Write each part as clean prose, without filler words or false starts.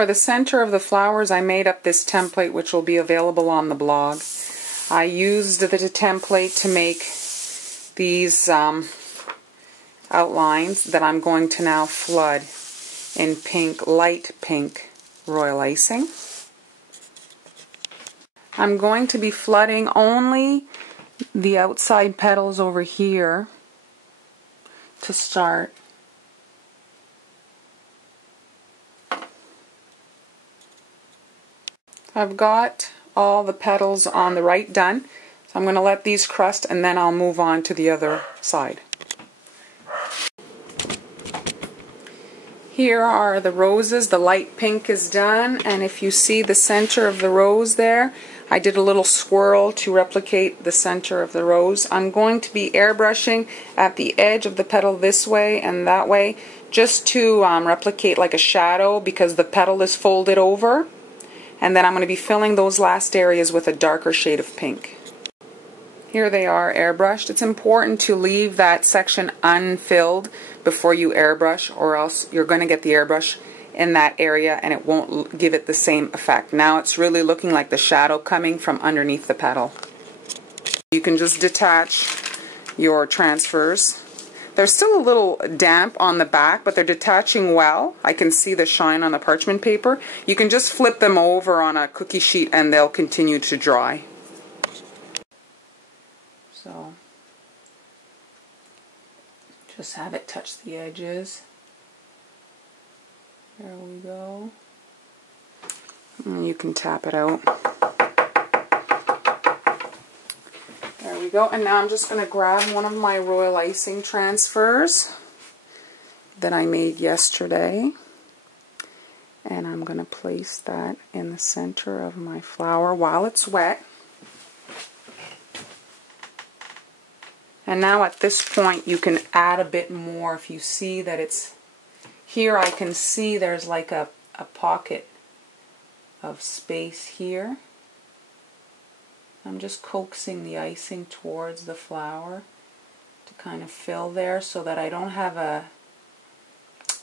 For the center of the flowers, I made up this template which will be available on the blog. I used the template to make these outlines that I'm going to now flood in pink, light pink royal icing. I'm going to be flooding only the outside petals over here to start. I've got all the petals on the right done, so I'm going to let these crust and then I'll move on to the other side. Here are the roses. The light pink is done, and if you see the center of the rose there, I did a little swirl to replicate the center of the rose. I'm going to be airbrushing at the edge of the petal this way and that way, just to replicate like a shadow because the petal is folded over. And then I'm going to be filling those last areas with a darker shade of pink. Here they are airbrushed. It's important to leave that section unfilled before you airbrush, or else you're going to get the airbrush in that area and it won't give it the same effect. Now it's really looking like the shadow coming from underneath the petal. You can just detach your transfers. They're still a little damp on the back, but they're detaching well. I can see the shine on the parchment paper. You can just flip them over on a cookie sheet and they'll continue to dry. So, just have it touch the edges. There we go. And you can tap it out. There we go. And now I'm just going to grab one of my royal icing transfers that I made yesterday. And I'm going to place that in the center of my flower while it's wet. And now at this point you can add a bit more. If you see that it's here, I can see there's like a pocket of space here. I'm just coaxing the icing towards the flower to kind of fill there so that I don't have a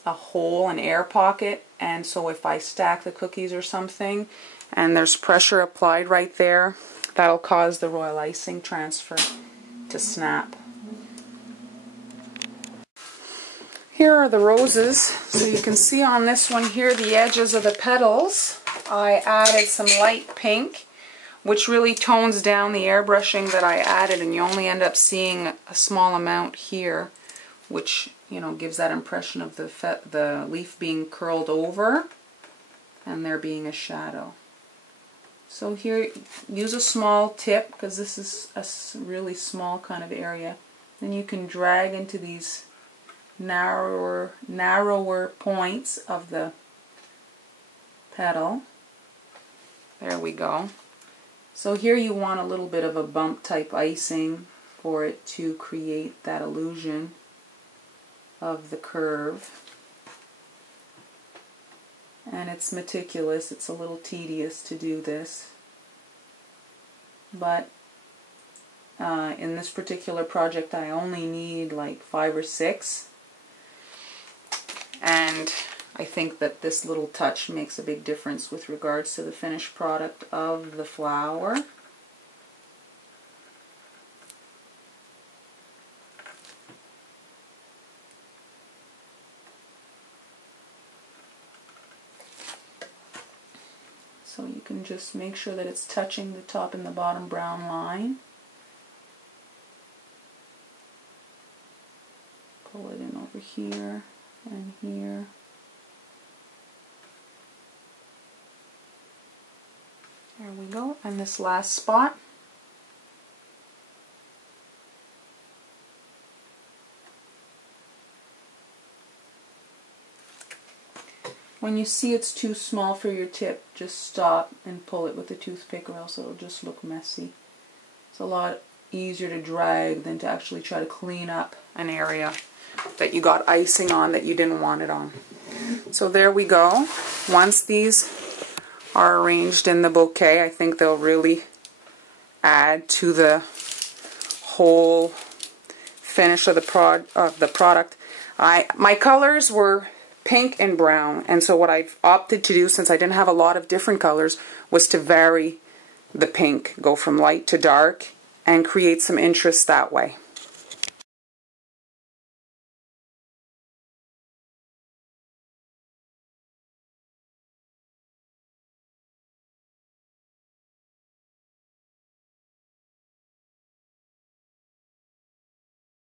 hole, an air pocket, and so if I stack the cookies or something and there's pressure applied right there, that'll cause the royal icing transfer to snap. Here are the roses. So you can see on this one here the edges of the petals. I added some light pink, which really tones down the airbrushing that I added, and you only end up seeing a small amount here, which, you know, gives that impression of the leaf being curled over and there being a shadow. So here, use a small tip because this is a really small kind of area. Then you can drag into these narrower points of the petal. There we go. So here you want a little bit of a bump type icing for it to create that illusion of the curve. And it's meticulous, it's a little tedious to do this. But in this particular project I only need like 5 or 6. And I think that this little touch makes a big difference with regards to the finished product of the flower. So you can just make sure that it's touching the top and the bottom brown line. Pull it in over here and here. There we go. And this last spot. When you see it's too small for your tip, just stop and pull it with a toothpick, or else it'll just look messy. It's a lot easier to drag than to actually try to clean up an area that you got icing on that you didn't want it on. So there we go. Once these are arranged in the bouquet, I think they'll really add to the whole finish of the product. My colors were pink and brown. And so what I've opted to do, since I didn't have a lot of different colors, was to vary the pink, go from light to dark, and create some interest that way.